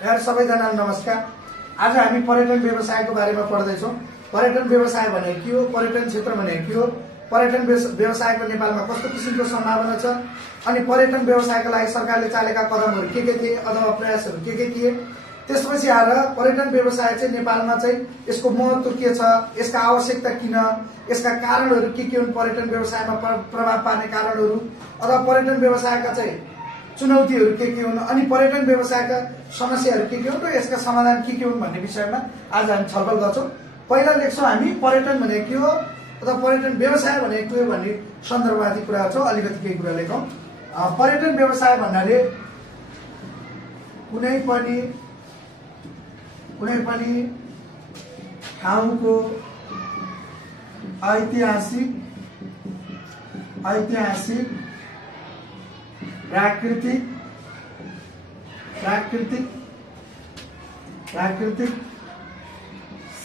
यार सबैजनालाई नमस्कार। आज हामी पर्यटन व्यवसायको बारेमा पढ्दैछौँ। पर्यटन व्यवसाय भनेको के हो, पर्यटन क्षेत्र भनेको के हो, पर्यटन व्यवसायको नेपालमा कस्तो किसिमको सम्भावना छ, अनि पर्यटन व्यवसायका लागि सरकारले चालेका कदमहरू के थिए अथवा प्रयासहरू के थिए। त्यसपछि आएर पर्यटन व्यवसाय चाहिँ नेपालमा चाहिँ यसको महत्त्व के छ, यसका आवश्यकता किन, यसका कारणहरू के हुन्, पर्यटन व्यवसायमा प्रभाव पार्ने कारणहरू अथवा पर्यटन व्यवसायका चाहिँ चुनौतीहरू के हुन्, अनि पर्यटन व्यवसायका समस्याहरू के हुन् र यसका समाधान के हुन् भन्ने विषयमा आज हामी छलफल गर्छौँ। पहिला लेख्छौँ हामी पर्यटन भनेको के हो अथवा पर्यटन व्यवसाय भनेको के हो भन्ने सन्दर्भमाथि कुरा गर्छौँ। अलिकति केही कुरा लेखौँ। पर्यटन व्यवसाय भन्नाले कुनै पनि ठाउँको ऐतिहासिक प्राकृतिक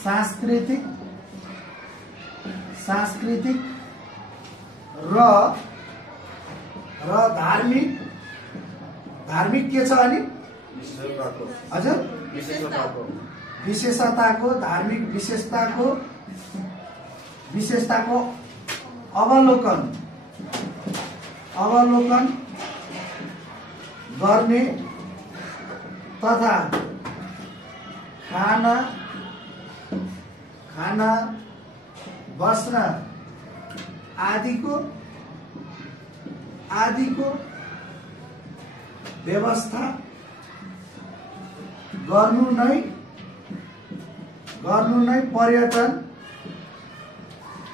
सांस्कृतिक र धार्मिक के छ अनि हजुर विशेषताको धार्मिक विशेषताको अवलोकन गर्ने तथा खाना बस्न आदिको व्यवस्था गर्नु नै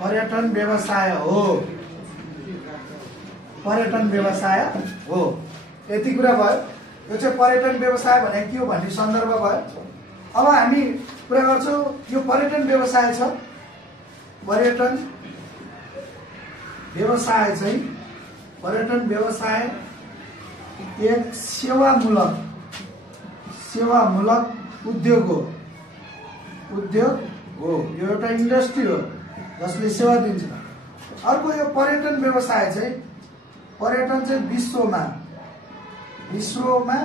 पर्यटन व्यवसाय हो। यति कुरा भयो। यो चाहिँ पर्यटन व्यवसाय भनेको के हो भन्ने सन्दर्भ भयो। अब हामी कुरा गर्छौँ यो पर्यटन व्यवसाय छ। पर्यटन व्यवसाय एक सेवामूलक उद्योग हो। यो एउटा इन्डस्ट्री हो जसले सेवा दिन्छ। अर्को यो पर्यटन व्यवसाय चाहिँ विश्वमा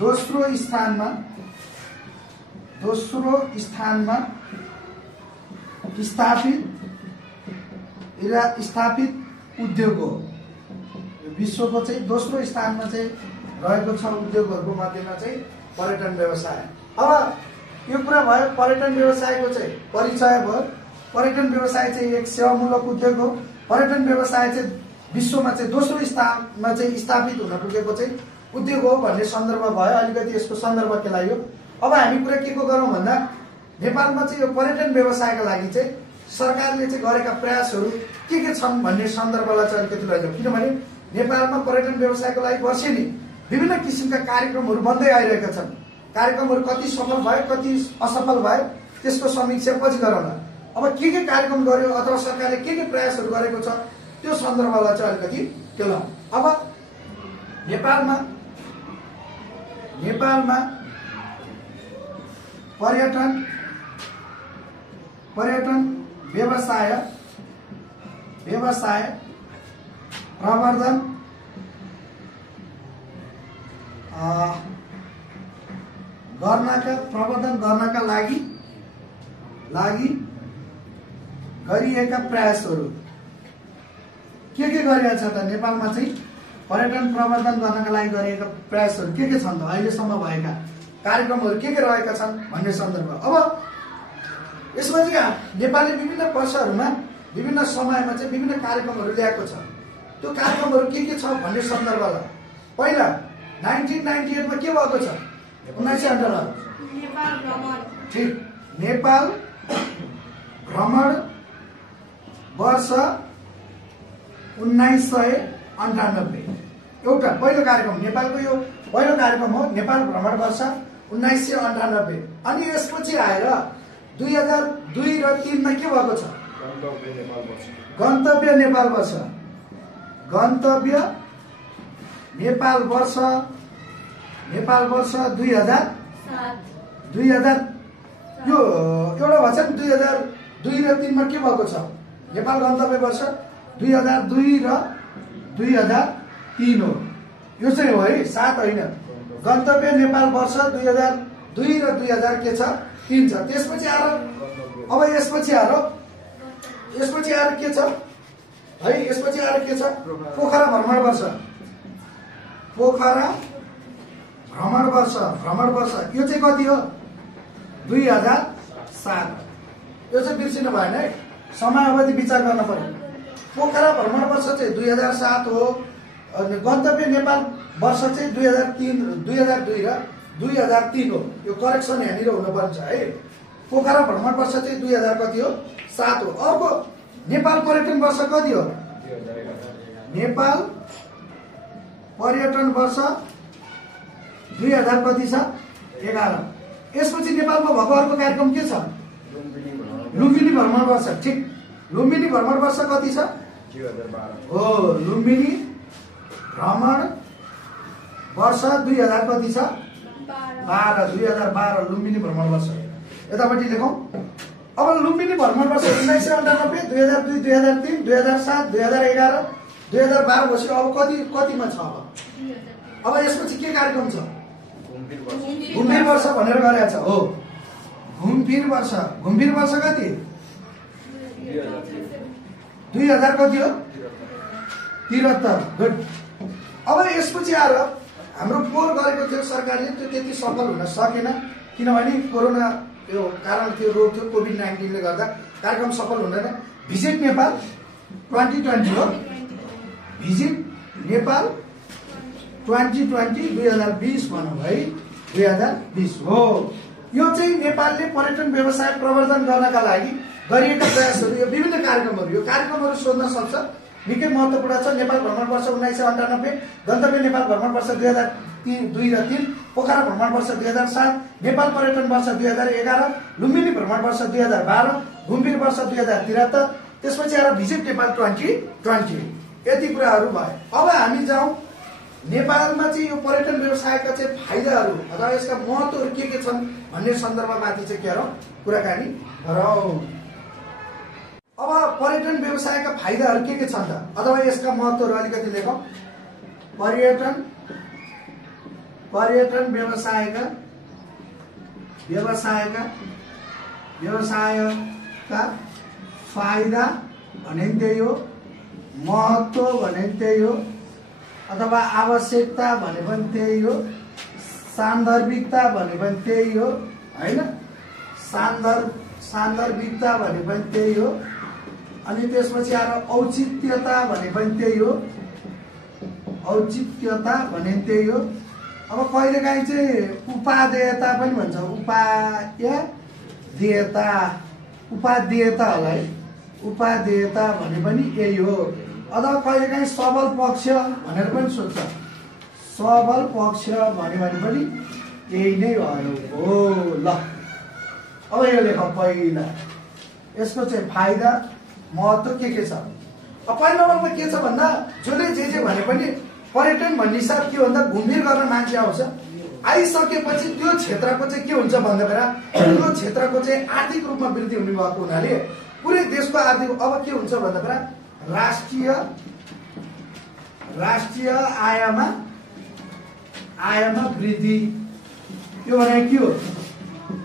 दोस्रो स्थानमा स्थापित उद्योग हो। विश्वको चाहिँ दोस्रो स्थानमा चाहिँ रहेको छ उद्योगहरूको मध्येमा चाहिँ पर्यटन व्यवसाय। अब यो कुरा भयो पर्यटन व्यवसायको चाहिँ परिचय भयो। पर्यटन व्यवसाय चाहिँ एक सेवामूलक उद्योग हो। पर्यटन व्यवसाय चाहिँ विश्वमा चाहिँ दोस्रो स्थानमा चाहिँ स्थापित हुन पुगेको चाहिँ उद्योग हो भन्ने सन्दर्भ भयो। अलिकति यसको सन्दर्भ के लाग्यो। अब हामी कुरा के को गरौँ भन्दा नेपालमा चाहिँ यो पर्यटन व्यवसायका लागि चाहिँ सरकारले चाहिँ गरेका प्रयासहरू के छन् भन्ने सन्दर्भलाई चाहिँ अलिकति लैजाउँ। किनभने नेपालमा पर्यटन व्यवसायको लागि वर्षेनी विभिन्न किसिमका कार्यक्रमहरू बन्दै आइरहेका छन्। कार्यक्रमहरू कति सफल भयो, कति असफल भयो, त्यसको समीक्षा पछि गरौँला। अब के कार्यक्रम गर्यो अथवा सरकारले के प्रयासहरू गरेको छ त्यो सन्दर्भलाई चाहिँ अलिकति केलाउँ। अब नेपालमा पर्यटन व्यवसाय प्रवर्धन गर्नका लागि गरिएका प्रयासहरू के गरिरहेछ त नेपालमा चाहिँ पर्यटन प्रवर्धन गर्नका लागि गरिएका प्रयासहरू के छन् त अहिलेसम्म भएका कार्यक्रमहरू के रहेका छन् भन्ने सन्दर्भ। अब यसमा चाहिँ नेपालले विभिन्न वर्षहरूमा विभिन्न समयमा चाहिँ विभिन्न कार्यक्रमहरू ल्याएको छ। त्यो कार्यक्रमहरू के छ भन्ने सन्दर्भलाई पहिला 1998 मा के भएको छ 1998 ठिक नेपाल भ्रमण वर्ष 1998 एउटा पहिलो कार्यक्रम नेपालको यो पहिलो कार्यक्रम हो नेपाल भ्रमण वर्ष 1998। अनि यसपछि आएर 2002 र 3 मा के भएको छ गन्तव्य नेपाल वर्ष 2000 यो एउटा भन्छ 2002 र 3 मा के भएको छ नेपाल गन्तव्य वर्ष 2002 र 2003 हो। यो चाहिँ हो है 7 होइन गन्तव्य नेपाल वर्ष 2002 र 2000 के छ 3 छ। त्यसपछि आएर अब यसपछि आएर के छ है, यसपछि आएर के छ पोखरा भ्रमण वर्ष, पोखरा भ्रमण वर्ष यो चाहिँ कति हो 2007। यो चाहिँ बिर्सिनु भएन है, समय अवधि विचार गर्न पर्यो। पोखरा भ्रमण वर्ष चाहिँ 2007 हो, अनि गन्तव्य नेपाल वर्ष चाहिँ 2002 र 2003 हो। यो करेक्सन यहाँनिर हुनुपर्छ है। पोखरा भ्रमण वर्ष चाहिँ 2000 कति हो 7 हो। अर्को नेपाल पर्यटन वर्ष कति हो, नेपाल पर्यटन वर्ष 2000 कति छ 11। यसपछि नेपालमा भएको अर्को कार्यक्रम के छ लुम्बिनी भ्रमण वर्ष। ठिक, लुम्बिनी भ्रमण वर्ष कति छ 2012 हो। लुम्बिनी भ्रमण वर्ष 2000 कति छ 2012 लुम्बिनी भ्रमण वर्ष। यतापट्टि लेखौँ। अब लुम्बिनी भ्रमण वर्ष 1998, 2002, 2003, 2007, 2011, 2012 वर्ष अब कतिमा छ अब यसपछि के कार्यक्रम छ घुमफिर वर्ष भनेर गरेको छ हो। घुमफिर वर्ष कति 2000 कति हो 73। गुड। अब यसपछि आएर हाम्रो पोहोर गरेको थियो सरकारले, त्यो त्यति सफल हुन सकेन किनभने कोरोना त्यो कारण त्यो रोग थियो, कोभिड-19 ले गर्दा कार्यक्रम सफल हुँदैन। भिजिट नेपाल 2020 हो, भिजिट नेपाल 2020 भनौँ है 2020 हो। यो चाहिँ नेपालले पर्यटन व्यवसाय प्रवर्धन गर्नका लागि गरिएका प्रयासहरू, यो विभिन्न कार्यक्रमहरू, यो कार्यक्रमहरू सोध्न सक्छ, निकै महत्त्वपूर्ण छ। नेपाल भ्रमण वर्ष 1998, गन्तव्य नेपाल भ्रमण वर्ष 2002 र 3, पोखरा भ्रमण वर्ष 2007, नेपाल पर्यटन वर्ष 2011, लुम्बिनी भ्रमण वर्ष 2012, घुमफिर वर्ष 2073, त्यसपछि आएर भिजिट नेपाल 2020। यति कुराहरू भए। अब हामी जाउँ नेपालमा चाहिँ यो पर्यटन व्यवसायका चाहिँ फाइदाहरू अथवा यसका महत्त्वहरू के छन् भन्ने सन्दर्भमाथि चाहिँ के गरौँ कुराकानी गरौँ। अब पर्यटन व्यवसायका फाइदाहरू के छन् त अथवा यसका महत्त्वहरू अलिकति लेखौँ। पर्यटन व्यवसायका फाइदा भने त्यही हो, महत्त्व भने त्यही हो, अथवा आवश्यकता भने पनि त्यही हो, सान्दर्भिकता भने पनि त्यही हो हैन, सान्दर्भिकता भने पनि त्यही हो। अनि त्यसपछि आएर औचित्यता भने पनि त्यही हो, औचित्यता भने त्यही हो। अब कहिलेकाहीँ चाहिँ उपादेयता पनि भन्छ, उपादेयता होला है, उपादेयता भने पनि यही हो। अथवा कहिलेकाहीँ सबल पक्ष भनेर पनि सोध्छ, सबल पक्ष भने पनि यही नै हो। ल अब यो लेख पहिला यसको चाहिँ फाइदा महत्त्व के छ। अब पहिलो नम्बरमा के छ भन्दा जसले जे भने पनि पर्यटन भन्ने हिसाब के भन्दा घुमफिर गर्न मान्छे आउँछ, आइसकेपछि त्यो क्षेत्रको चाहिँ के हुन्छ भन्दा बेला त्यो क्षेत्रको चाहिँ आर्थिक रूपमा वृद्धि हुने भएको हुनाले पुरै देशको आर्थिक अब के हुन्छ भन्दा बेला राष्ट्रिय आयमा वृद्धि। यो भने के हो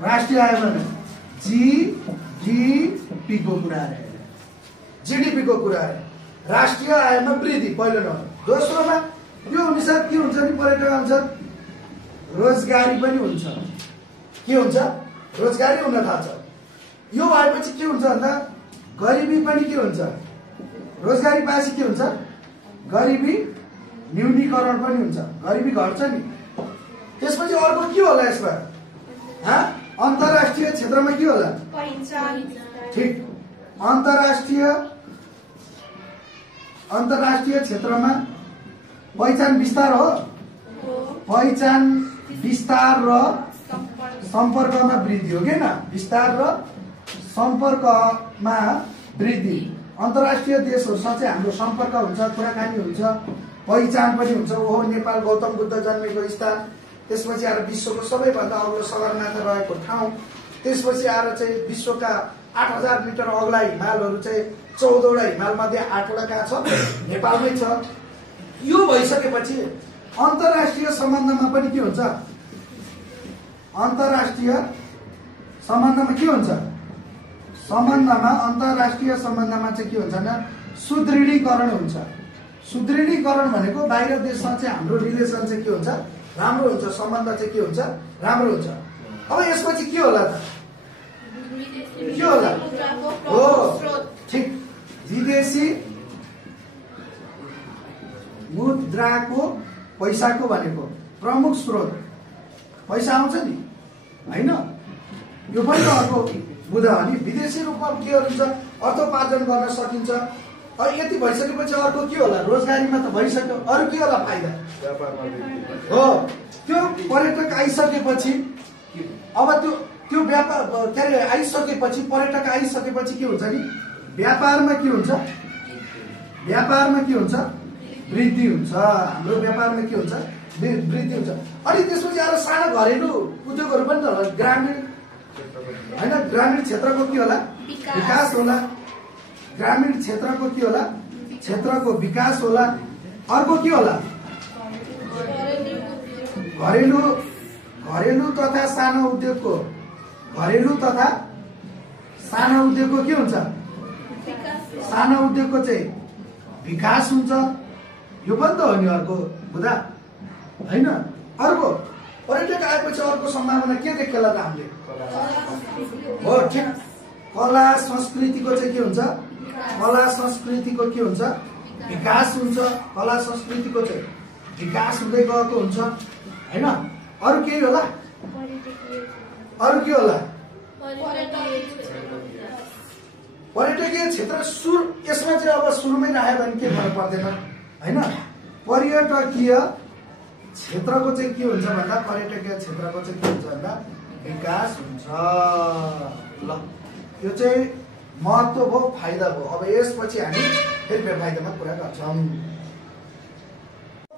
राष्ट्रिय आय भने जीडीपी को कुरा है, जीडीपी को कुरा है। राष्ट्रिय आयमा वृद्धि पहिलो नम्बर। दोस्रोमा यो अनुसार के हुन्छ नि पर्यटक अनुसार रोजगारी पनि हुन्छ। के हुन्छ रोजगारी हुन थाल्छ। यो भएपछि के हुन्छ भन्दा गरिबी पनि के हुन्छ, रोजगारी पाएपछि के हुन्छ गरिबी न्यूनीकरण पनि हुन्छ, गरिबी घट्छ नि। त्यसपछि अर्को के होला यसमा अन्तर्राष्ट्रिय क्षेत्रमा के होला ठिक, अन्तर्राष्ट्रिय क्षेत्रमा पहिचान विस्तार हो, पहिचान विस्तार र सम्पर्कमा वृद्धि हो कि न, विस्तार र सम्पर्कमा वृद्धि। अन्तर्राष्ट्रिय देशहरूसँग चाहिँ हाम्रो सम्पर्क हुन्छ, कुराकानी हुन्छ, पहिचान पनि हुन्छ। ओहो नेपाल गौतम बुद्ध जन्मेको स्थान, त्यसपछि आएर विश्वको सबैभन्दा अग्लो सगरमाथा रहेको ठाउँ, त्यसपछि आएर चाहिँ विश्वका 8000 मिटर अग्ला हिमालहरू चाहिँ 14वटा हिमाल मध्ये 8वटा कहाँ छ नेपालमै छ। यो भइसकेपछि अन्तर्राष्ट्रिय सम्बन्धमा पनि के हुन्छ? अन्तर्राष्ट्रिय सम्बन्धमा के हुन्छ? अन्तर्राष्ट्रिय सम्बन्धमा चाहिँ के हुन्छ भने सुदृढीकरण हुन्छ। सुदृढीकरण भनेको बाहिर देशसँग चाहिँ हाम्रो रिलेसन चाहिँ के हुन्छ? राम्रो हुन्छ, सम्बन्ध चाहिँ के हुन्छ? राम्रो हुन्छ। अब यसपछि के होला त? के होला? हो ठिक, विदेशी मुद्राको पैसाको भनेको प्रमुख स्रोत पैसा आउँछ नि, होइन? यो पनि त अर्को बुझा हो नि। विदेशी रूपमा के हुन्छ? अर्थोपार्जन गर्न सकिन्छ। यति भइसकेपछि अर्को के होला? रोजगारीमा त भइसक्यो, अरू के होला फाइदा? हो, त्यो पर्यटक आइसकेपछि अब त्यो व्यापार के अरे आइसकेपछि, पर्यटक आइसकेपछि के हुन्छ नि? व्यापारमा के हुन्छ? व्यापारमा के हुन्छ? वृद्धि हुन्छ। हाम्रो व्यापारमा के हुन्छ? वृद्धि हुन्छ। अनि त्यसपछि आएर सानो घरेलु उद्योगहरू पनि त होला। ग्रामीण होइन, ग्रामीण क्षेत्रको के होला? विकास होला। ग्रामीण क्षेत्रको के होला? क्षेत्रको विकास होला। अर्को के होला? घरेलु तथा सानो उद्योगको के हुन्छ? सानो उद्योगको चाहिँ विकास हुन्छ। यो पनि त हो नि अर्को बुझा, होइन? अर्को पर्यटक आएपछि अर्को सम्भावना के देखेला त हामीले? हो ठिक, कला संस्कृतिको चाहिँ के हुन्छ? कला संस्कृतिको के हुन्छ? विकास हुन्छ। कला संस्कृतिको चाहिँ विकास हुँदै गएको हुन्छ, होइन? अरू के होला? अरू के होला? पर्यटकीय क्षेत्र यसमा चाहिँ अब सुरुमै राख्यो भने के फरक पर्दैन, होइन? पर्यटकीय क्षेत्रको चाहिँ के हुन्छ भन्दा, पर्यटकीय क्षेत्रको चाहिँ के हुन्छ भन्दा विकास हुन्छ। ल, यो चाहिँ महत्त्व भयो, फाइदा भयो। अब यसपछि हामी फेरि बेफाइदामा कुरा गर्छौँ।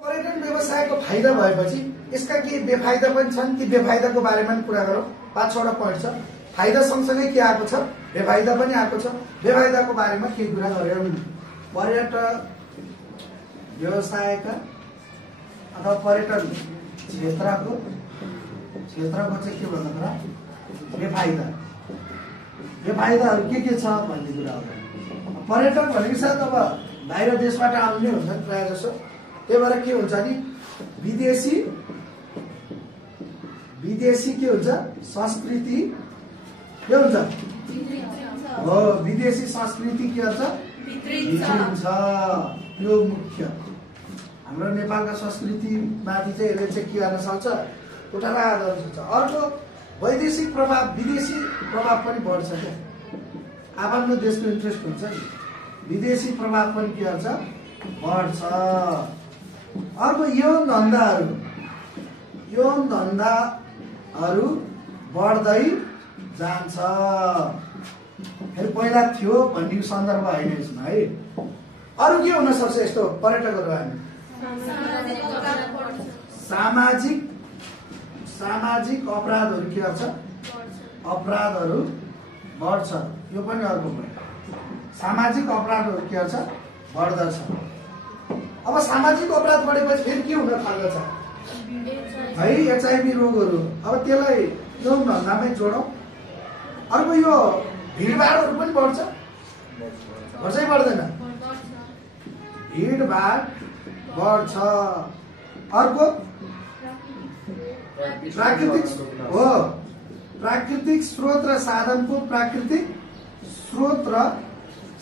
पर्यटन व्यवसायको फाइदा भएपछि यसका के बेफाइदा पनि छन्, ती बेफाइदाको बारेमा पनि कुरा गरौँ। 5-6वटा पोइन्ट छ। फाइदा सँगसँगै के आएको छ? बेफाइदा पनि आएको छ। बेफाइदाको बारेमा के कुरा गरौँ? पर्यटन व्यवसायका अथवा पर्यटन क्षेत्रको चाहिँ के भन्नु? बेफाइदाहरू के छ भन्ने कुरा हो। पर्यटक भनेको साथ अब बाहिर देशबाट आउने हुन्छ नि प्रायः जसो। त्यही भएर के हुन्छ नि, विदेशी के हुन्छ? संस्कृति के हुन्छ? हो, विदेशी संस्कृति के हुन्छ? भित्रिन्छ। यो मुख्य हाम्रो नेपालका संस्कृतिमाथि चाहिँ यसले चाहिँ के गर्न सक्छ? उठाएर गर्न सक्छ। अर्को वैदेशिक प्रभाव, विदेशी प्रभाव पनि बढ्छ क्या। आफ्नो देशको इन्ट्रेस्ट हुन्छ नि, विदेशी प्रभाव पनि के गर्छ? बढ्छ। अर्को यौन धन्दाहरू बढ्दै जान्छ। फेरि पहिला थियो भन्ने सन्दर्भ होइन यसमा, है? अरू के हुन सक्छ यस्तो पर्यटकहरू? हामी सामाजिक अपराधहरू के गर्छ? अपराधहरू बढ्छ। यो पनि अर्को point। सामाजिक अपराधहरू के गर्छ? बढ्दछ। अब सामाजिक अपराध बढेपछि फेरि के हुन थाल्दछ? है, HIV रोगहरू। अब त्यसलाई यौन धन्दामै जोडौँ। अर्को यो भिडभाडहरू पनि बढ्छ, बढ्छै बढ्दैन? भिडभाड बढ्छ। अर्को प्राकृतिक स्रोत र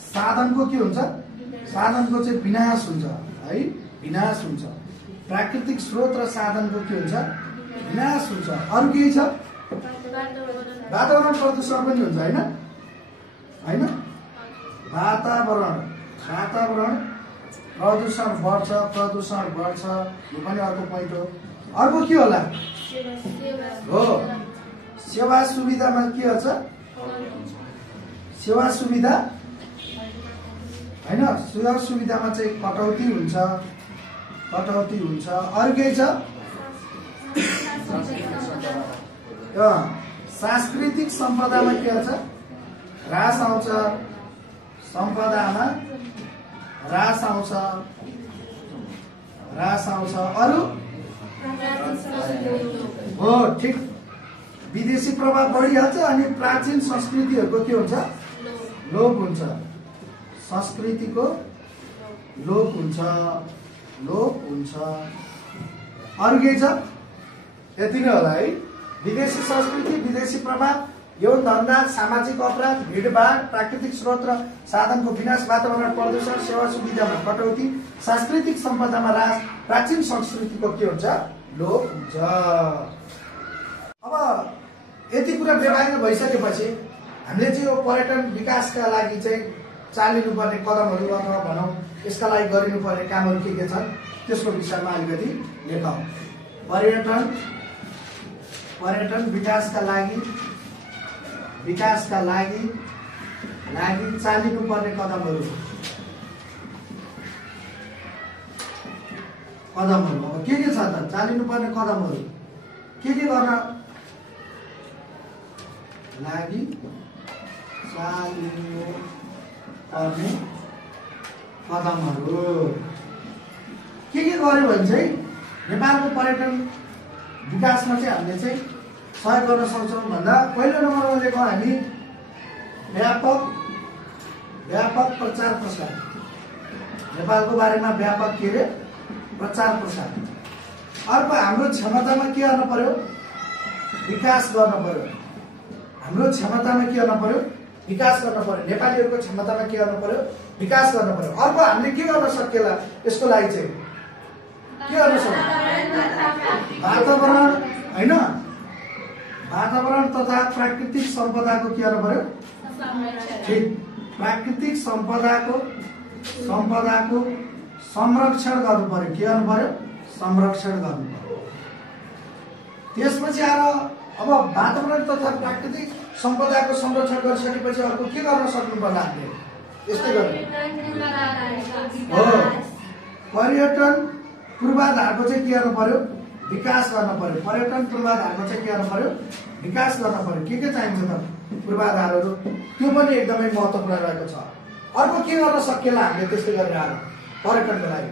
साधनको के हुन्छ? साधनको चाहिँ विनाश हुन्छ, है? विनाश हुन्छ। प्राकृतिक स्रोत र साधनको के हुन्छ? विनाश हुन्छ। अरू के छ? वातावरण प्रदूषण पनि हुन्छ, होइन? वातावरण प्रदूषण बढ्छ। यो पनि अर्को पोइन्ट हो। अर्को के होला? हो, सेवा सुविधामा के हुन्छ? सेवा सुविधा, होइन? सेवा सुविधामा चाहिँ कटौती हुन्छ। अरू केही छ? सांस्कृतिक सम्पदामा के हुन्छ? ह्रास आउँछ। सम्पदामा ह्रास आउँछ। अरू हो ठिक। विदेशी प्रभाव बढिहाल्छ अनि प्राचीन संस्कृतिहरूको के हुन्छ? लोप हुन्छ। संस्कृतिको लोप हुन्छ, लोप हुन्छ। अरू केही छ? यति नै होला है। विदेशी संस्कृति, विदेशी प्रभाव, यौन धन्दा, सामाजिक अपराध, भिडभाड, प्राकृतिक स्रोत र साधनको विनाश, वातावरण प्रदूषण, सेवा सुविधामा कटौती, सांस्कृतिक सम्पदामा ह्रास, प्राचीन संस्कृतिको के हुन्छ? लोप हुन्छ। अब यति कुरा व्यवहारिक भइसकेपछि हामीले चाहिँ यो पर्यटन विकासका लागि चाहिँ चालिनुपर्ने कदमहरू अथवा भनौँ यसका लागि गरिनुपर्ने कामहरू के छन् त्यसको विषयमा अलिकति लेखौँ। पर्यटन विकासका लागि चालिनुपर्ने कदमहरू अब के छ त? चालिनुपर्ने कदमहरू के गर्न लागि चालिनुपर्ने कदमहरू के गर्यो भने चाहिँ नेपालको पर्यटन विकासमा चाहिँ हामीले चाहिँ सहयोग गर्न सक्छौँ भन्दा पहिलो नम्बरमा लेखौँ हामी व्यापक प्रचार प्रसार। नेपालको बारेमा व्यापक के अरे प्रचार प्रसार। अर्को हाम्रो क्षमतामा के गर्न पर्यो? विकास गर्न पर्यो। हाम्रो क्षमतामा के गर्न पर्यो? विकास गर्न पर्यो। नेपालीहरूको क्षमतामा के गर्न पर्यो? विकास गर्न पर्यो। अर्को हामीले के गर्न सकिएला यसको लागि चाहिँ के गर्न सक्छौँ? वातावरण हैन, वातावरण तथा प्राकृतिक सम्पदाको के गर्न पर्यो? ठीक, प्राकृतिक सम्पदाको संरक्षण गर्नु पर्यो। के गर्नु पर्यो? संरक्षण गर्नु पर्यो। त्यसपछि आएर अब वातावरण तथा प्राकृतिक सम्पदाको संरक्षण गरिसकेपछि अर्को के गर्न सक्नु पर्ला? हामीले यस्तै गर्नु हो। पर्यटन पूर्वाधारको चाहिँ के गर्नु पर्यो? विकास गर्न पर्यो। पर्यटन पूर्वाधारको चाहिँ के गर्नु पर्यो? विकास गर्न पर्यो। के चाहिन्छ त पूर्वाधारहरू? त्यो पनि एकदमै महत्त्वपूर्ण रहेको छ। अर्को के गर्न सकिएला हामीले त्यस्तै गरेर आएर पर्यटनको लागि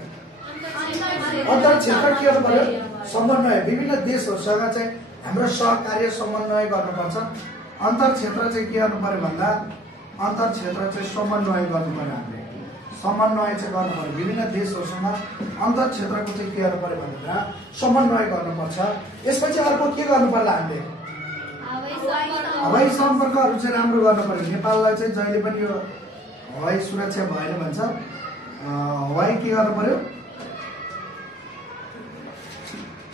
अन्तर क्षेत्र के गर्नु पर्यो? समन्वय। विभिन्न देशहरूसँग चाहिँ हाम्रो सहकार्य समन्वय गर्नुपर्छ। अन्तर क्षेत्र चाहिँ के गर्नु पर्यो भन्दा अन्तर क्षेत्र चाहिँ समन्वय गर्नु पर्यो। हामीले समन्वय चाहिँ गर्नु पर्यो। विभिन्न देशहरूसँग अन्तर क्षेत्रको चाहिँ के गर्नु पर्यो भनेर समन्वय गर्नुपर्छ। यसपछि अर्को के गर्नु पर्ला? हामीले हवाई सम्पर्कहरू चाहिँ राम्रो गर्नु पर्यो। नेपाललाई चाहिँ जहिले पनि यो हवाई सुरक्षा भएन भन्छ। हवाई के गर्नु पर्यो?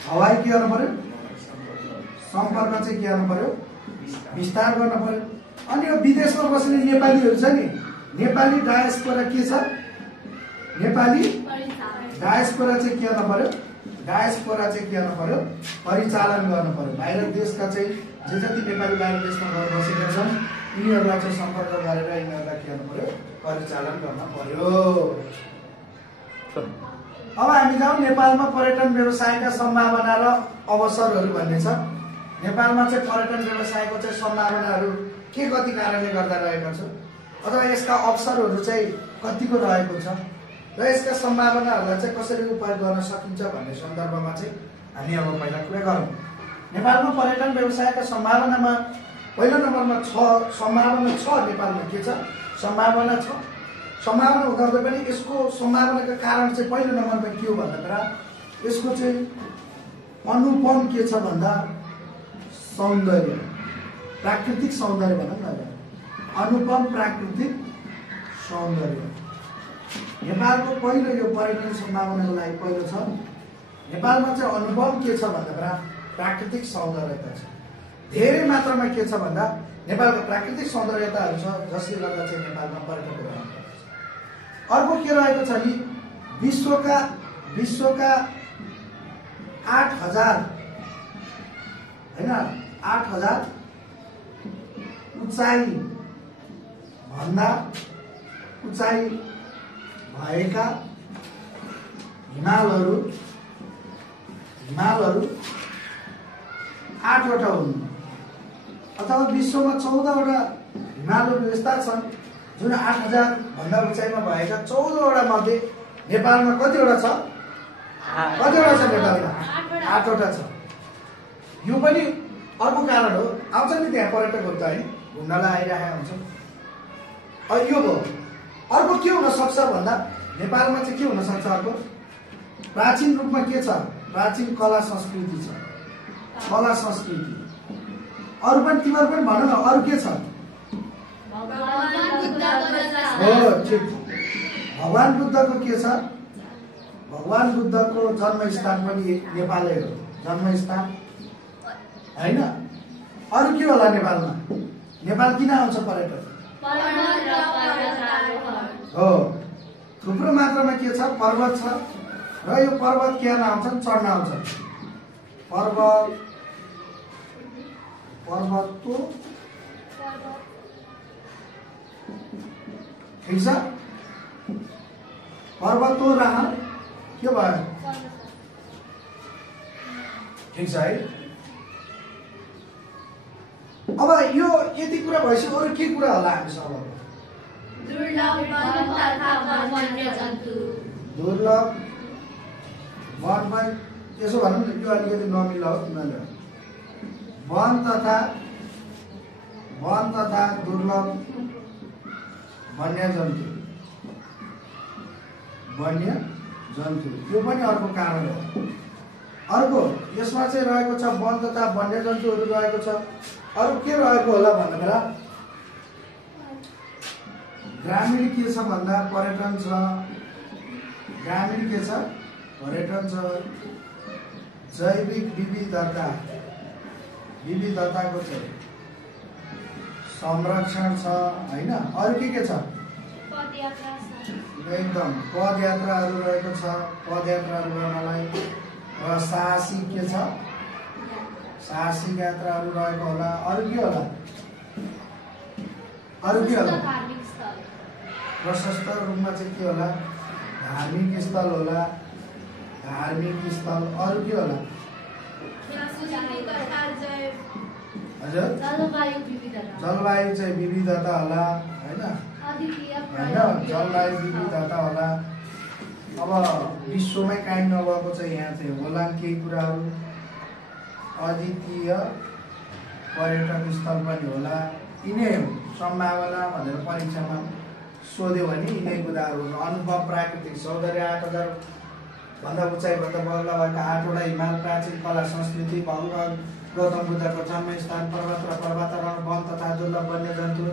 हवाई के गर्नु पर्यो? सम्पर्क चाहिँ के गर्नु पर्यो? विस्तार गर्न पर्यो। अनि यो विदेशमा बस्ने नेपालीहरू छ नि, नेपाली डायस्पोरा के छ? नेपाली डायस्पोरा चाहिँ के गर्नु पर्यो? डायस्पोरा चाहिँ के गर्नु पर्यो? परिचालन गर्नु पर्यो। बाहिर देशका चाहिँ जे जति नेपाली बाहिर देशमा गएर बसेका छन् यिनीहरूलाई चाहिँ सम्पर्क गरेर यिनीहरूलाई के गर्नु पर्यो? परिचालन गर्न पर्यो। अब हामी जाउँ नेपालमा पर्यटन व्यवसायका सम्भावना र अवसरहरू भन्ने छ। नेपालमा चाहिँ पर्यटन व्यवसायको चाहिँ सम्भावनाहरू के कति कारणले गर्दा रहेको छ अथवा यसका अवसरहरू चाहिँ कतिको रहेको छ र यसका सम्भावनाहरूलाई चाहिँ कसरी उपयोग गर्न सकिन्छ भन्ने सन्दर्भमा चाहिँ हामी अब पहिला कुरा गरौँ। नेपालमा पर्यटन व्यवसायका सम्भावनामा पहिलो नम्बरमा सम्भावना छ। नेपालमा के छ? सम्भावना छ। सम्भावना हुँदा पनि यसको सम्भावनाका कारण चाहिँ पहिलो नम्बरमा के हो भन्दा यसको चाहिँ अनुपम के छ भन्दा सौन्दर्य, प्राकृतिक सौन्दर्य भनौँ न। अनुपम प्राकृतिक सौन्दर्य नेपालको पहिलो यो पर्यटन सम्भावनाको लागि पहिलो छ। नेपालमा चाहिँ अनुपम के छ भन्दा प्राकृतिक सौन्दर्यता छ। धेरै मात्रामा के छ भन्दा नेपालको प्राकृतिक सौन्दर्यताहरू छ जसले गर्दा चाहिँ नेपालमा पर्यटकहरू आउँछ। अर्को के रहेको छ नि विश्वका 8,000 हैन 8,000 उचाइ भएका हिमालहरू 8वटा हुन् अथवा विश्वमा 14वटा हिमालहरू यस्ता छन् जुन 8,000 भन्दा उचाइमा भएका 14वटा मध्ये नेपालमा कतिवटा छ? कतिवटा छ नेपालमा? 8वटा छ। यो पनि अर्को कारण हो, आउँछ नि त्यहाँ पर्यटकहरू त है घुम्नलाई आइरहेका हुन्छन्। यो भयो। अर्को के हुन सक्छ भन्दा नेपालमा चाहिँ के हुन सक्छ अर्को प्राचीन रूपमा के छ, प्राचीन कला संस्कृति छ, कला संस्कृति। अरू पनि तिमीहरू पनि भन न अरू के छ? हो ठिक, भगवान बुद्धको के छ? भगवान बुद्धको जन्मस्थान पनि नेपालै हो, जन्मस्थान हैन। अरू के होला नेपालमा? नेपाल किन आउँछ पर्यटक? हो, थुप्रो मात्रामा के छ? पर्वत छ र यो पर्वत के गर्न आउँछन्? चढ्न आउँछन्। पर्वतको ठिक छ, पर्वतको रहा के भयो? ठिक छ है। अब यो यति कुरा भएपछि अरू के कुरा होला हामीसँग? दुर्लभ वन, यसो भनौँ न, यो अलिकति नमिलाओ तिमीहरूले। वन तथा दुर्लभ वन्यजन्तु, यो पनि अर्को कारण हो। अर्को यसमा चाहिँ रहेको छ वन तथा वन्यजन्तुहरू रहेको छ। अरू के रहेको होला भन्दा ग्रामीण के छ भन्दा पर्यटन छ। ग्रामीण के छ? पर्यटन छ। जैविक विविधताको चाहिँ संरक्षण छ हैन। अरू के छ? एकदम पदयात्राहरू रहेको छ, पदयात्राहरू गर्नलाई। र साहसिक के छ? साहसिक यात्राहरू रहेको होला। अरू के होला? प्रशस्त रूपमा चाहिँ के होला? धार्मिक स्थल होला, धार्मिक स्थल। अरू के होला? हजुर, जलवायु चाहिँ विविधता होला हैन, जलवायु विविधता होला। अब विश्वमै काहीँ नभएको चाहिँ यहाँ चाहिँ होला केही कुराहरू। अद्वितीय पर्यटक स्थल पनि होला। यिनै सम्भावना भनेर परीक्षामा सोध्यो भने यिनै कुराहरू। अनुभव प्राकृतिक सौन्दर्य 8000 भन्दा उचाइबाट बल्ल भएका 8वटा हिमाल, प्राचीन कला संस्कृति, भगवान गौतम बुद्धको जन्मस्थान, पर्वत र पर्वतारोहण, वन तथा दुर्लभ वन्यजन्तु,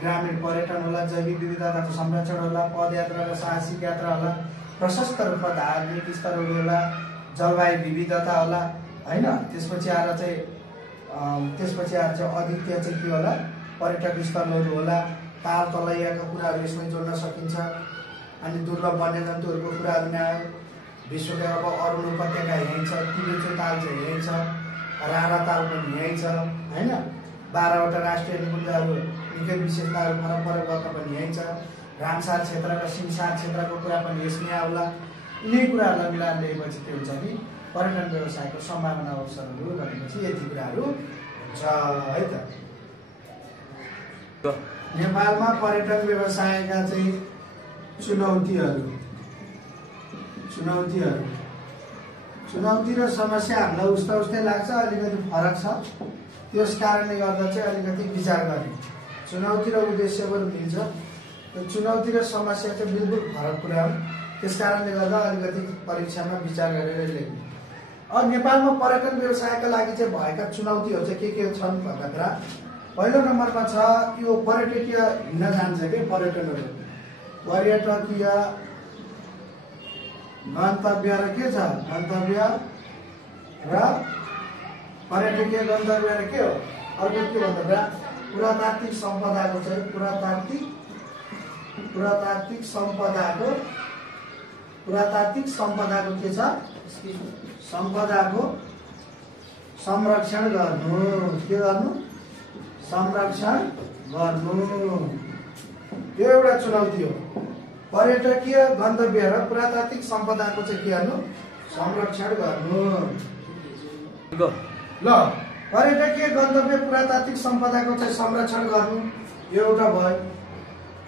ग्रामीण पर्यटन होला, जैविक विविधताको संरक्षण होला, पदयात्रा र साहसिक यात्रा होला, प्रशस्त रूपमा धार्मिक स्थलहरू होला, जलवायु विविधता होला हैन। त्यसपछि आएर चाहिँ अद्वितीय चाहिँ के होला? पर्यटक स्थलहरू होला। ताल तलैयाका कुराहरू यसमै जोड्न सकिन्छ। अनि दुर्लभ वन्यजन्तुहरूको कुराहरू नै आयो। विश्वका अब अरुण उपत्यका यहीँ छ, तिब्बती ताल चाहिँ यहीँ छ, राणा ताल पनि यहीँ छ हैन। 12वटा राष्ट्रिय निकुञ्जहरू, निकै विशेषताहरू परम्परागत पनि यहीँ छ। रामसार क्षेत्र र सिमसार क्षेत्रको कुरा पनि यसमै आउला। यिनै कुराहरूलाई मिलाएर लिएपछि के हुन्छ नि पर्यटन व्यवसायको सम्भावना अवसरहरू भनेपछि यति कुराहरू हुन्छ है त। नेपालमा पर्यटन व्यवसायका चाहिँ चुनौती र समस्या हामीलाई उस्तै लाग्छ, अलिकति फरक छ। त्यस कारणले गर्दा चाहिँ अलिकति विचार गर्ने। चुनौती र उद्देश्य पनि मिल्छ, चुनौती र समस्या चाहिँ बिल्कुल फरक कुरा हो। त्यस कारणले गर्दा अलिकति परीक्षामा विचार गरेर लेख्ने। अब नेपालमा पर्यटन व्यवसायका लागि चाहिँ भएका चुनौतीहरू चाहिँ के छन् भन्दा पहिलो नम्बरमा छ यो पर्यटकीय हिँड्न जान्छ कि पर्यटकहरू। पर्यटकीय गन्तव्य र के छ? गन्तव्य र पर्यटकीय गन्तव्य र के हो? अर्को के भन्दा पुरातात्विक सम्पदाको चाहिँ पुरातात्विक सम्पदाको के छ? सम्पदाको संरक्षण गर्नु। के गर्नु? संरक्षण गर्नु। यो एउटा चुनौती हो। पर्यटकीय गन्तव्य र पुरातात्विक सम्पदाको चाहिँ के गर्नु? संरक्षण गर्नु। ल, पर्यटकीय गन्तव्य पुरातात्विक सम्पदाको चाहिँ संरक्षण गर्नु यो एउटा भयो।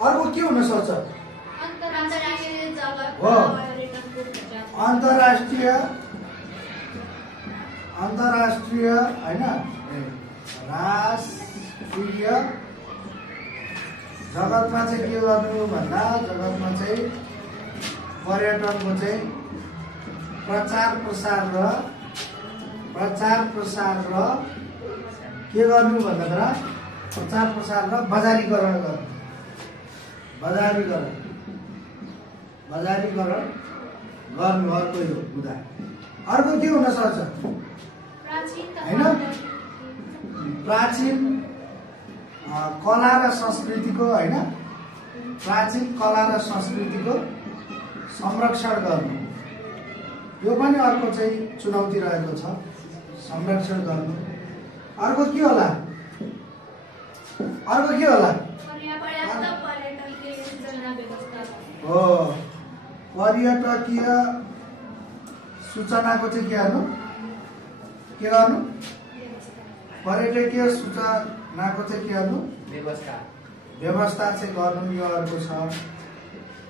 अर्को के हुन सक्छ? अन्तर्राष्ट्रिय अन्तर्राष्ट्रिय होइन राष्ट्रिय जगतमा चाहिँ के गर्नु भन्दा जगतमा चाहिँ पर्यटनको चाहिँ प्रचार प्रसार र के गर्नु भन्दा प्रचार प्रसार र बजारीकरण गर्नु गर्नु अर्को यो हुँदा अर्को के हुन सक्छ हैन प्राचीन कला र संस्कृतिको हैन प्राचीन कला र संस्कृतिको संरक्षण गर्नु यो पनि अर्को चाहिँ चुनौती रहेको छ संरक्षण गर्नु अर्को के होला हो पर्यटकीय सूचनाको चाहिँ के गर्नु पर्यटकीय सूचनाको चाहिँ के गर्नु व्यवस्था चाहिँ गर्नु यो अर्को छ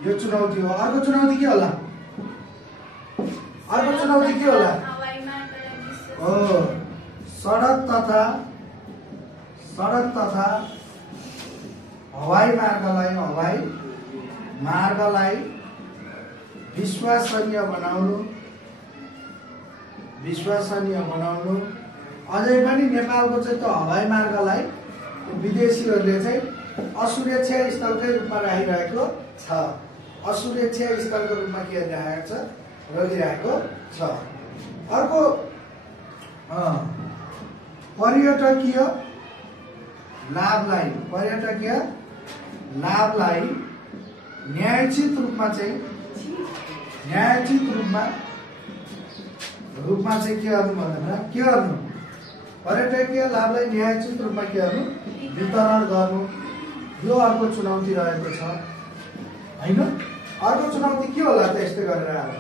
यो चुनौती हो अर्को चुनौती के होला हो सडक तथा हवाई मार्गलाई विश्वसनीय बनाउनु अझै पनि नेपालको चाहिँ त्यो हवाई मार्गलाई विदेशीहरूले चाहिँ असुरक्षा स्थलकै रूपमा राखिरहेको छ असुरक्षा स्थलको रूपमा के गरिरहेको छ अर्को पर्यटकीय लाभलाई न्यायोचित रूपमा चाहिँ के गर्नु भन्दा के गर्नु पर्यटकीय लाभलाई न्यायोचित रूपमा के गर्नु वितरण गर्नु यो अर्को चुनौती रहेको छ हैन अर्को चुनौती के होला त यस्तै गरेर आएर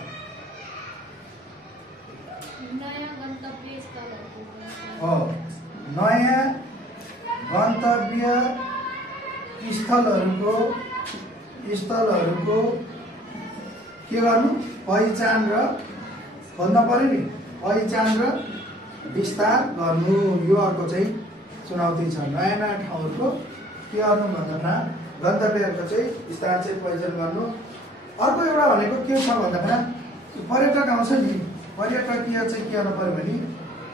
नयाँ गन्तव्य स्थलहरूको के गर्नु पहिचान र भन्न पर्यो नि पहिचान र विस्तार गर्नु यो अर्को चाहिँ चुनौती छ नयाँ ठाउँहरूको के गर्नु भन्दा गन्तव्यहरूको चाहिँ विस्तार चाहिँ पहिचान गर्नु अर्को एउटा भनेको के छ भन्दा पर्यटक आउँछ नि पर्यटकीय चाहिँ के गर्नु पर्यो भने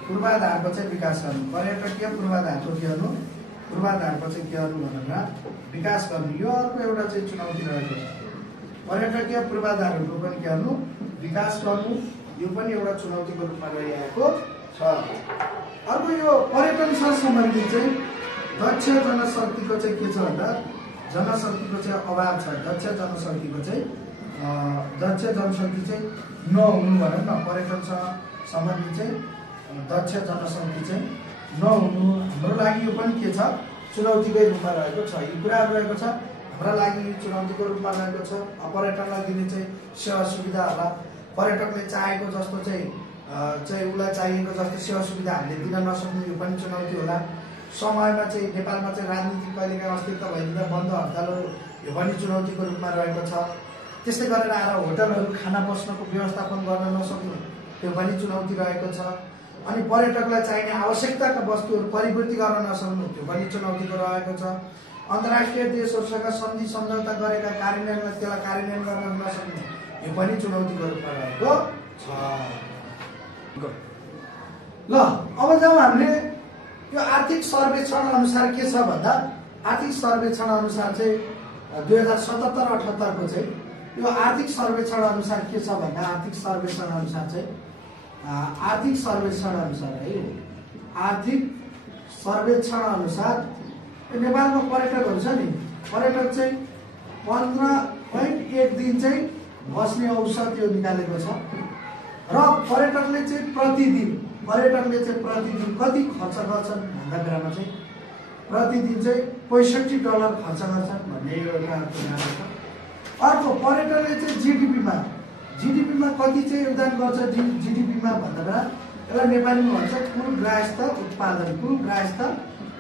पूर्वाधारको चाहिँ विकास गर्नु पर्यटकीय पूर्वाधारको चाहिँ के गर्नु भन्दा विकास गर्नु यो अर्को एउटा चाहिँ चुनौती रहेको छ पर्यटकीय पूर्वाधारहरूको पनि के गर्नु विकास गर्नु यो पनि एउटा चुनौतीको रूपमा रहिआएको छ अर्को यो पर्यटनसँग सम्बन्धित चाहिँ दक्ष जनशक्तिको चाहिँ के छ भन्दा जनशक्तिको चाहिँ अभाव छ दक्ष जनशक्ति चाहिँ नहुनु भनौँ न पर्यटनसँग सम्बन्धित चाहिँ दक्ष जनशक्ति चाहिँ नहुनु हाम्रो लागि यो पनि के छ चुनौतीकै रूपमा रहेको छ यी कुराहरू रहेको छ हाम्रा लागि चुनौतीको रूपमा रहेको छ पर्यटनलाई दिने चाहिँ सेवा सुविधाहरूलाई पर्यटकले चाहेको जस्तो चाहिँ उसलाई चाहिएको जस्तो सेवा सुविधा हामीले दिन नसक्नु यो पनि चुनौती होला समयमा चाहिँ नेपालमा चाहिँ राजनीतिक कहिलेकाहीँ अस्तित्व भइदिँदा बन्द हडतालहरू यो पनि चुनौतीको रूपमा रहेको छ त्यस्तै गरेर आएर होटलहरू खाना बस्नको व्यवस्थापन गर्न नसक्नु त्यो पनि चुनौती रहेको छ अनि पर्यटकलाई चाहिने आवश्यकताका वस्तुहरू परिपूर्ति गर्न नसक्नु त्यो पनि चुनौतीको रहेको छ अन्तर्राष्ट्रिय देशहरूसँग सन्धि सम्झौता गरेका त्यसलाई कार्यान्वयन गर्न नसक्नु यो पनि चुनौतीको रूपमा रहेको छ ल अब जब हामीले यो आर्थिक सर्वेक्षण अनुसार के छ भन्दा आर्थिक सर्वेक्षण अनुसार चाहिँ 2077-78 को चाहिँ यो आर्थिक सर्वेक्षण अनुसार के छ भन्दा आर्थिक सर्वेक्षण अनुसार है आर्थिक सर्वेक्षण अनुसार नेपालमा पर्यटकहरू छ नि पर्यटक चाहिँ 15.1 दिन चाहिँ बस्ने औसत यो निकालेको छ र पर्यटकले चाहिँ प्रतिदिन कति खर्च गर्छन् भन्दा बेलामा चाहिँ प्रतिदिन चाहिँ $65 खर्च गर्छन् भन्ने एउटा कुराहरू छ अर्को पर्यटकले चाहिँ जिडिपीमा कति चाहिँ योगदान गर्छ जिडिपीमा भन्दा बेला यसलाई नेपालीमा भन्छ कुल ग्राहस्थ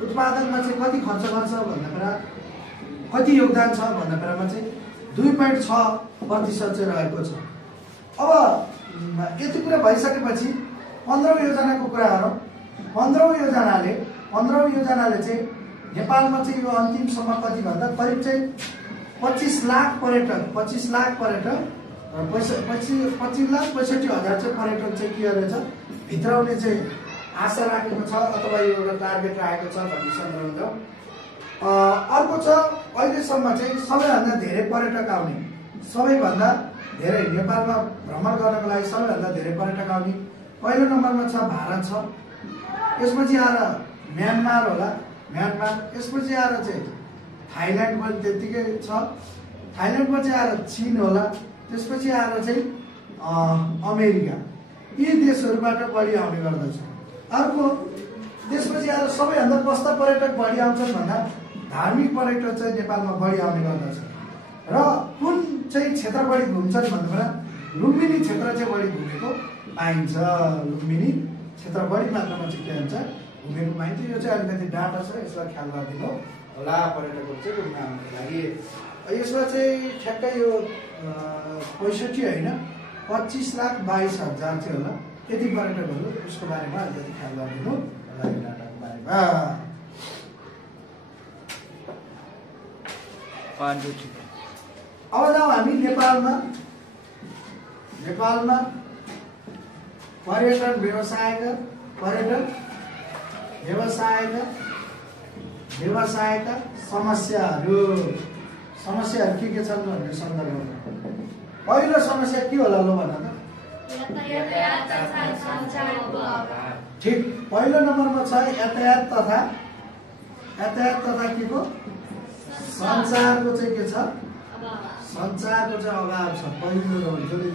उत्पादनमा चाहिँ कति खर्च गर्छ भन्दा बेला कति योगदान छ भन्दा बेलामा चाहिँ 2.6% चाहिँ रहेको छ अब यति कुरा भइसकेपछि 15औं योजनाको कुरा गरौँ। 15औं योजनाले चाहिँ नेपालमा चाहिँ यो अन्तिमसम्म कति भन्दा करिब चाहिँ 25 लाख पर्यटक 25 लाख 65,65,000 चाहिँ पर्यटक चाहिँ के गरेछ भित्राउने चाहिँ आशा राखेको छ अथवा यो एउटा टार्गेट राखेको छ भन्ने सन्दर्भमा। अर्को छ अहिलेसम्म चाहिँ सबैभन्दा धेरै पर्यटक आउने, सबैभन्दा धेरै नेपालमा भ्रमण गर्नको लागि सबैभन्दा धेरै पर्यटक आउने पहिलो नम्बरमा छ भारत छ, त्यसपछि आएर म्यानमार होला, म्यानमार, त्यसपछि आएर चाहिँ थाइल्यान्ड पनि त्यतिकै छ, थाइल्यान्डपछि आएर चीन होला, त्यसपछि आएर चाहिँ अमेरिका, यी देशहरूबाट बढी आउने गर्दछ। अर्को त्यसपछि आएर सबैभन्दा कस्ता पर्यटक बढी आउँछन् भन्दा धार्मिक पर्यटक चाहिँ नेपालमा बढी आउने गर्दछ। र कुन चाहिँ क्षेत्र बढी घुम्छन् भन्दा लुम्बिनी क्षेत्र चाहिँ बढी घुमेको पाइन्छ। लुम्बिनी क्षेत्र बढी मात्रामा चाहिँ के हुन्छ घुमेको पाइन्छ। यो चाहिँ अलिकति डाटा छ, यसलाई ख्याल गरिदिनु होला पर्यटकहरू चाहिँ घुम्न आउनको लागि। यसमा चाहिँ ठ्याक्कै यो 65 होइन 25,22,000 चाहिँ होला यति पर्यटकहरू, उसको बारेमा अलिकति ख्याल गरिदिनु होला यो डाटाको बारेमा। अब जाउँ हामी नेपालमा पर्यटन व्यवसायका समस्याहरू के छन् भन्ने सन्दर्भमा पहिलो समस्या के होला लो भन त? ठिक, पहिलो नम्बरमा छ यातायात तथा के को सञ्चारको चाहिँ के छ, सञ्चारको चाहिँ अभाव छ पहिलो जोडी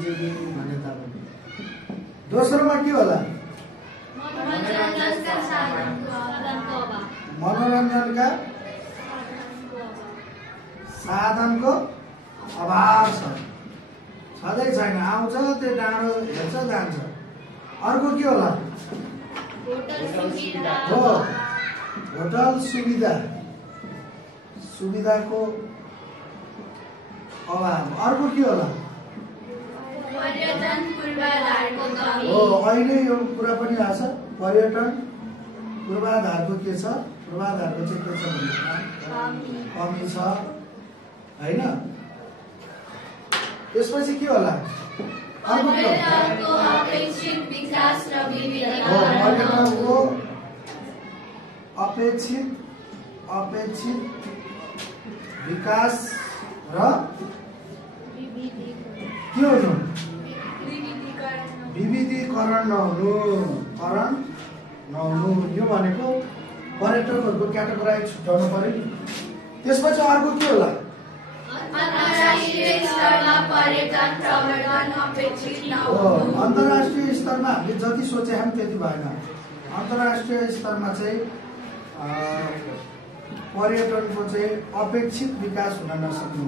भने तापनि। दोस्रोमा के होला? मनोरञ्जनका साधनको अभाव छ, छँदै छैन, आउँछ त्यो डाँडो हेर्छ जान्छ। अर्को के होला? हो, होटल सुविधाको अभाव। अर्को के होला? हो, अहिले यो कुरा पनि आछ पर्यटन पूर्वाधारको के छ, पूर्वाधारको चाहिँ के छ भने कमी छ हैन। त्यसपछि के होला? पर्यटनको अपेक्षित विकास र पर्यटनको अपेक्षित विकास र के हुनु? विविधीकरण नहुनु। यो भनेको पर्यटकहरूको क्याटेगोराइज छुट्याउनु पर्यो नि। त्यसपछि अर्को के होला? अन्तर्राष्ट्रिय स्तरमा हामीले जति सोचे हामी त्यति भएन। अन्तर्राष्ट्रिय स्तरमा चाहिँ पर्यटनको चाहिँ अपेक्षित विकास हुन नसक्नु।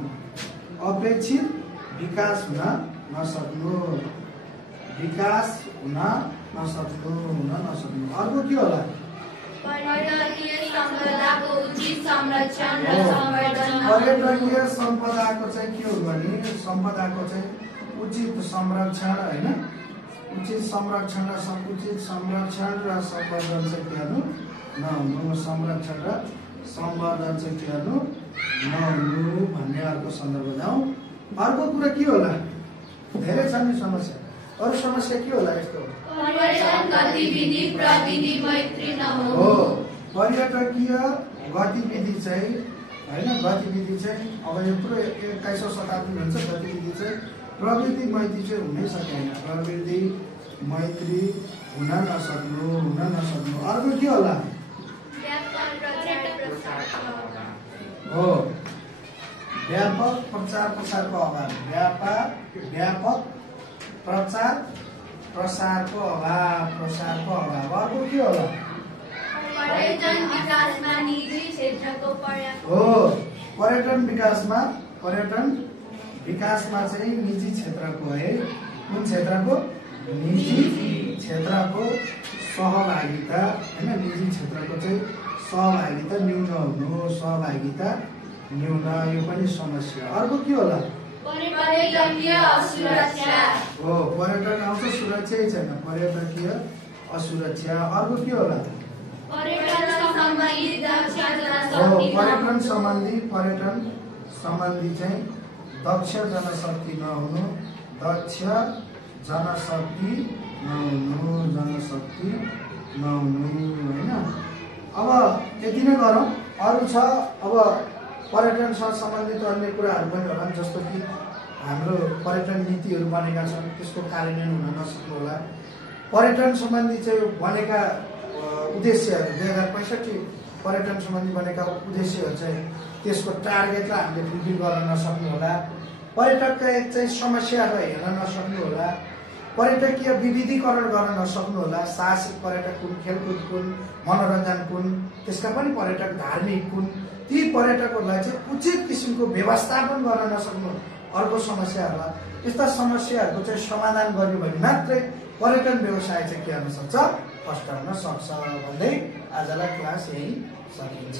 अर्को के होला? पर्यटकीय सम्पदाको उचित संरक्षण र संवर्धन। पर्यटकीय सम्पदाको चाहिँ के हो भने सम्पदाको चाहिँ उचित संरक्षण होइन, उचित संरक्षण र संवर्धन चाहिँ के गर्नु नहुनु, संरक्षण र संवर्धन चाहिँ के गर्नु नहुनु भन्ने अर्को सन्दर्भ जाउँ। अर्को कुरा के होला? धेरै छन् नि समस्या। अरू समस्या के होला? यस्तो पर्यटन गतिविधि प्रविधि मैत्री नहुनु। हो, पर्यटकीय गतिविधि चाहिँ होइन, गतिविधि चाहिँ अब यो पुरो 21औं शताब्दी भन्छ, गतिविधि चाहिँ प्रविधि मैत्री चाहिँ हुनै सकेन। प्रविधि मैत्री हुन नसक्नु। अर्को के होला? हो, व्यापक प्रचार प्रसारको अभाव। व्यापक प्रचार प्रसारको अभाव। अर्को के होला? पर्यटन विकासमा निजी क्षेत्रको हो, पर्यटन विकासमा चाहिँ निजी क्षेत्रको है, कुन क्षेत्रको? निजी क्षेत्रको सहभागिता हैन, निजी क्षेत्रको चाहिँ सहभागिता न्यून, यो पनि समस्या। अर्को के होला? पर्यटकीय सुरक्षा। हो, पर्यटन आउँछ, सुरक्षै छैन। पर्यटकीय असुरक्षा। अर्को के होला? पर्यटन सम्बन्धी दक्ष हो, जनशक्ति पर्यटन सम्बन्धी चाहिँ दक्ष जनशक्ति नहुनु, दक्ष जनशक्ति नहुनु होइन। अब यति नै गरौँ। अरू छ अब पर्यटनसँग सम्बन्धित अन्य कुराहरू पनि होलान्, जस्तो कि हाम्रो पर्यटन नीतिहरू बनेका छन्, त्यसको कार्यान्वयन हुन नसक्नु होला। पर्यटन सम्बन्धी चाहिँ बनेका उद्देश्यहरू 2065 पर्यटन सम्बन्धी बनेका उद्देश्यहरू चाहिँ त्यसको टार्गेटलाई हामीले फुलफिल गर्न नसक्नु होला। पर्यटकका चाहिँ समस्याहरूलाई हेर्न नसक्नु होला। पर्यटकीय विविधीकरण गर्न नसक्नु होला। साहसिक पर्यटक कुन, खेलकुद कुन, मनोरञ्जन कुन, त्यसका पनि पर्यटक धार्मिक कुन, ती पर्यटकहरूलाई चाहिँ उचित किसिमको व्यवस्थापन गर्न नसक्नु अर्को समस्या होला। यस्ता समस्याहरूको चाहिँ समाधान गर्यो भने मात्रै पर्यटन व्यवसाय चाहिँ के गर्न सक्छ, फस्टाउन सक्छ भन्दै आजलाई क्लास यही सकिन्छ।